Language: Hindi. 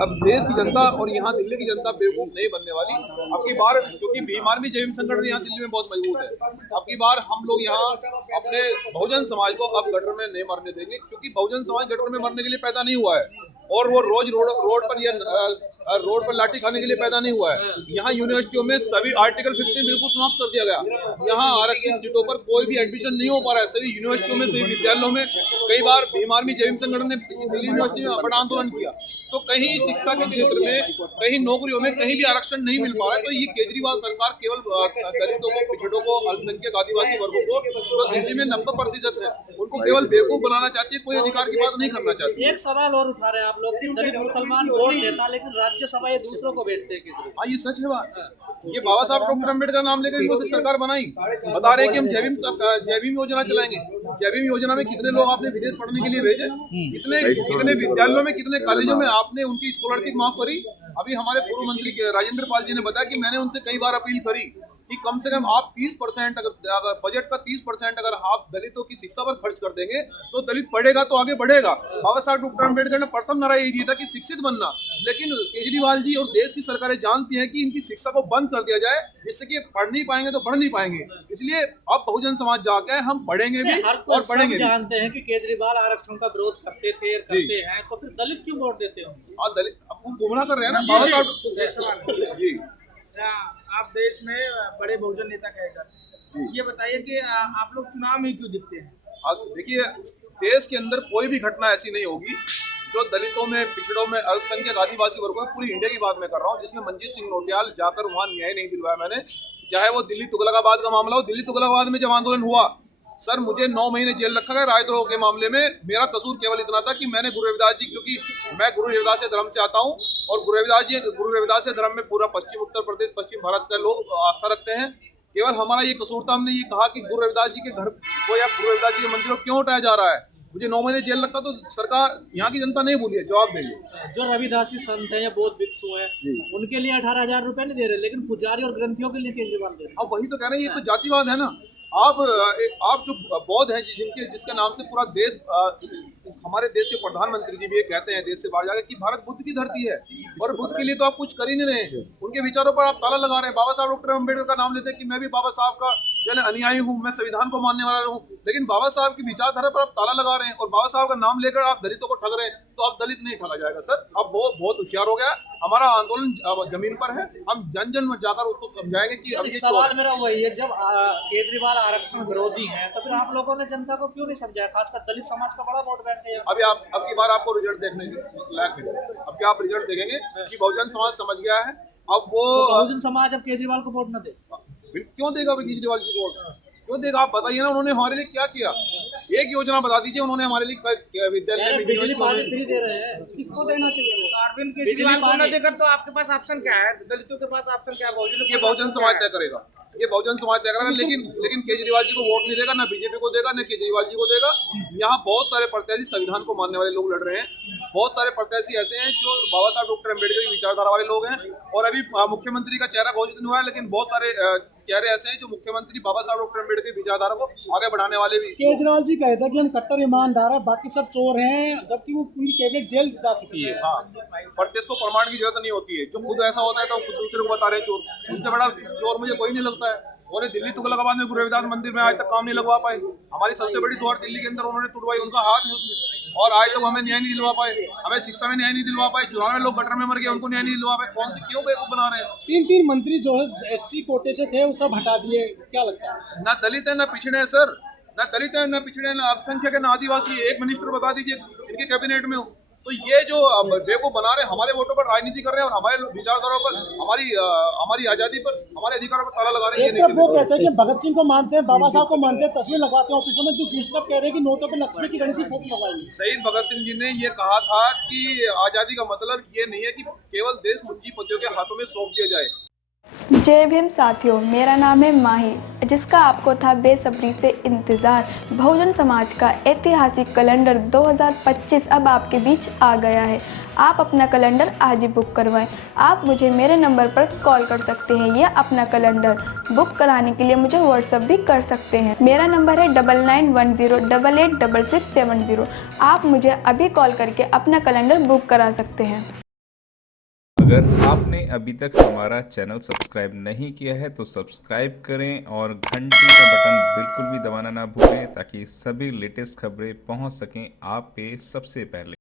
अब देश की जनता और यहाँ दिल्ली की जनता बेवकूफ नहीं बनने वाली। अब की बार क्योंकि भीम आर्मी जय भीम संगठन यहाँ दिल्ली में बहुत मजबूत है, अब की बार हम लोग यहाँ अपने बहुजन समाज को अब गटर में नहीं मरने देंगे, क्योंकि बहुजन समाज गटर में मरने के लिए पैदा नहीं हुआ है और वो रोज रोड पर या रोड पर लाठी खाने के लिए पैदा नहीं हुआ है। यहाँ यूनिवर्सिटियों में सभी आर्टिकल 15 बिल्कुल समाप्त कर दिया गया। यहाँ आरक्षित सीटों पर कोई भी एडमिशन नहीं हो पा रहा है। सभी यूनिवर्सिटियों में, सभी विद्यालयों में कई बार भीम आर्मी जय भीम संगठन ने दिल्ली यूनिवर्सिटी में बड़ा आंदोलन किया, तो कहीं शिक्षा के क्षेत्र में, कहीं नौकरियों में कहीं भी आरक्षण नहीं मिल पा रहा है। तो ये केजरीवाल सरकार केवल दलितों को, पिछड़ों को, अल्पसंख्यक आदिवासी वर्गों को, तो दिल्ली में 90% है, उनको केवल बेवकूफ बनाना चाहती है, कोई अधिकार की बात नहीं करना चाहती। एक सवाल और उठा रहे हैं आप लोग कि दलित मुसलमान वोट देता लेकिन राज्यसभा ये दूसरों को भेजते हैं। हाँ, ये सच है बात। ये बाबा साहब डॉक्टर अम्बेडकर नाम लेकर इनको से सरकार बनाई, बता रहे हैं कि हम जय भीम योजना चलाएंगे। जय भीम योजना में कितने लोग आपने विदेश पढ़ने के लिए भेजे, कितने विद्यालयों में, कितने कॉलेजों में आपने उनकी स्कॉलरशिप माफ करी। अभी हमारे पूर्व मंत्री राजेंद्र पाल जी ने बताया कि मैंने उनसे कई बार अपील करी कि कम से कम आप 30% अगर बजट का 30% अगर आप दलितों की शिक्षा पर खर्च कर देंगे तो दलित पढ़ेगा तो आगे बढ़ेगा। बाबा साहब डॉक्टर अम्बेडकर ने प्रथम नारा यही दिया था कि शिक्षित बनना, लेकिन केजरीवाल जी और देश की सरकारें जानती हैं कि इनकी शिक्षा को बंद कर दिया जाए, जिससे कि पढ़ नहीं पाएंगे तो बढ़ नहीं पाएंगे। इसलिए अब बहुजन समाज जाके हम पढ़ेंगे भी और बढ़ेंगे। जानते हैं कि केजरीवाल आरक्षण का विरोध करते थे, करते हैं, तो फिर दलित क्यों वोट देते हो? और दलित अब गुमराह कर रहे हैं ना बाबा साहब जी। आप देश में बड़े बहुजन नेता कहे जाते हैं, ये बताइए कि आप लोग चुनाव में क्यों दिखते हैं? देखिए, देश के अंदर कोई भी घटना ऐसी नहीं होगी जो दलितों में, पिछड़ों में, अल्पसंख्यक आदिवासी वर्गों में, पूरी इंडिया की बात मैं कर रहा हूँ, जिसमें मनजीत सिंह नोटियाल जाकर वहाँ न्याय नहीं दिलवाया मैंने। चाहे वो दिल्ली तुगलकाबाद का मामला हो, दिल्ली तुगलकाबाद में जब आंदोलन हुआ, सर मुझे 9 महीने जेल रखा गया राजद्रोह के मामले में। मेरा कसूर केवल इतना था कि मैंने गुरु रविदास जी, क्योंकि मैं गुरु रविदास धर्म से आता हूं और गुरु रविदास धर्म में पूरा पश्चिम उत्तर प्रदेश, पश्चिम भारत का लोग आस्था रखते हैं। केवल हमारा ये कसूर था, हमने ये कहा कि गुरु रविदास जी के घर को या गुरु रविदास जी के मंदिर को क्यों उठाया जा रहा है। मुझे 9 महीने जेल रखा तो सरकार, यहाँ की जनता नहीं बोली है, जवाब देंगे। जो रविदासी संत है या बौद्ध भिक्षु है, उनके लिए 18,000 रुपए नहीं दे रहे, लेकिन पुजारी और ग्रंथियों के लिए केजरीवाल दे रहे। अब वही तो कह रहे हैं, ये तो जातिवाद है ना। आप जो बौद्ध हैं, जिसके नाम से पूरा देश, हमारे देश के प्रधानमंत्री जी भी ये कहते हैं देश से बाहर जाकर कि भारत बुद्ध की धरती है, और बुद्ध के लिए तो आप कुछ कर ही नहीं रहे। उनके विचारों पर आप ताला लगा रहे हैं। बाबा साहब डॉक्टर अम्बेडकर का नाम लेते हैं कि मैं भी बाबा साहब का जो अनुयायी हूँ, मैं संविधान को मानने वाला हूँ, लेकिन बाबा साहब की विचारधारा पर आप ताला लगा रहे हैं और बाबा साहब का नाम लेकर आप दलितों को ठग रहे हैं। तो अब दलित नहीं ठगा जाएगा सर, अब वो बहुत होशियार हो गया। हमारा आंदोलन जमीन पर है, हम जन जन में जाकर उसको समझाएंगे कि अब ये सवाल मेरा वही है, जब केजरीवाल आरक्षण विरोधी हैं तो फिर आप लोगों ने जनता को क्यों नहीं समझाया? खासकर दलित समाज का बड़ा वोट बैंक है। अभी अब की बार आपको रिजल्ट देखने लायक मिलेगा। अब क्या आप रिजल्ट देखेंगे कि बहुजन समाज समझ गया है। अब वो बहुजन समाज अब केजरीवाल को वोट न दे, क्यों देगा केजरीवाल की वोट? क्यों देगा? आप बताइए ना, उन्होंने हमारे लिए क्या किया? एक योजना बता दीजिए उन्होंने हमारे लिए विद्यालय में। बिजली पानी फ्री दे रहे हैं, किसको देना चाहिए? अरविंद केजरीवाल को न देकर तो आपके पास ऑप्शन क्या है? दलितों के पास ऑप्शन क्या है? ये बहुजन समाज तय करेगा, ये बहुजन समाज तय करेगा। लेकिन केजरीवाल जी को वोट नहीं देगा, ना बीजेपी को देगा, ना केजरीवाल जी को देगा। यहाँ बहुत सारे प्रत्याशी संविधान को मानने वाले लोग लड़ रहे हैं। बहुत सारे प्रत्याशी ऐसे हैं जो बाबा साहब डॉक्टर अम्बेडकर की विचारधारा वाले लोग हैं। और अभी मुख्यमंत्री का चेहरा घोषित नहीं हुआ है, लेकिन बहुत सारे चेहरे ऐसे हैं जो मुख्यमंत्री बाबा साहब डॉक्टर अम्बेडकर की विचारधारा को आगे बढ़ाने वाले भी। केजरीवाल जी कहते हैं कि हम कट्टर ईमानदार है, बाकी सब चोर हैं, जबकि वो पूरी कैबिनेट जेल जा चुकी है। हाँ, प्रत्यक्ष को प्रमाण की जरूरत नहीं होती है। जो खुद ऐसा होता है तो खुद दूसरे को बता रहे हैं चोर। उनसे बड़ा चोर मुझे कोई नहीं लगता है। उन्होंने दिल्ली तुगलकाबाद में गुरु रविदास मंदिर में आज तक काम नहीं लगवा पाए। हमारी सबसे बड़ी द्वार दिल्ली के अंदर उन्होंने तुड़वाई, उनका हाथ है उसमें, और आज तक हमें न्याय नहीं दिलवा पाए। हमें शिक्षा में न्याय नहीं दिलवा पाए। चुनाव में लोग गटर में मर गए, उनको न्याय नहीं दिलवा पाए। कौन से क्यों बेवकूफ बना रहे हैं? 3 मंत्री जो है SC कोटे से थे वो सब हटा दिए, क्या लगता है? ना दलित है, ना पिछड़े हैं सर, ना दलित है, ना पिछड़े, ना अल्पसंख्यक है, ना आदिवासी। एक मिनिस्टर बता दीजिए इनके कैबिनेट में हो। तो ये जो बेवकूफ बना रहे हैं, हमारे वोटों पर राजनीति कर रहे हैं और हमारे विचारधाराओं पर, हमारी आजादी पर, हमारे अधिकारों पर ताला लगा रहे हैं। एक तरफ वो कहते हैं कि भगत सिंह को मानते हैं, बाबा साहब को मानते हैं, तस्वीर लगवाते हैं ऑफिसों में, दूसरी तरफ कह रहे हैं कि नोटों पर लक्ष्मी की गणेश की फोटो लगवाएंगे। शहीद भगत सिंह जी ने ये कहा था कि आजादी का मतलब ये नहीं है कि केवल देश पूंजीपतियों के हाथों में सौंप दिया जाए। जय भीम साथियों, मेरा नाम है माही, जिसका आपको था बेसब्री से इंतज़ार। बहुजन समाज का ऐतिहासिक कैलेंडर 2025 अब आपके बीच आ गया है। आप अपना कैलेंडर आज ही बुक करवाएं। आप मुझे मेरे नंबर पर कॉल कर सकते हैं या अपना कैलेंडर बुक कराने के लिए मुझे व्हाट्सएप भी कर सकते हैं। मेरा नंबर है 9910886670। आप मुझे अभी कॉल करके अपना कैलेंडर बुक करा सकते हैं। अगर आपने अभी तक हमारा चैनल सब्सक्राइब नहीं किया है तो सब्सक्राइब करें और घंटी का बटन बिल्कुल भी दबाना ना भूलें ताकि सभी लेटेस्ट खबरें पहुंच सकें आप पे सबसे पहले।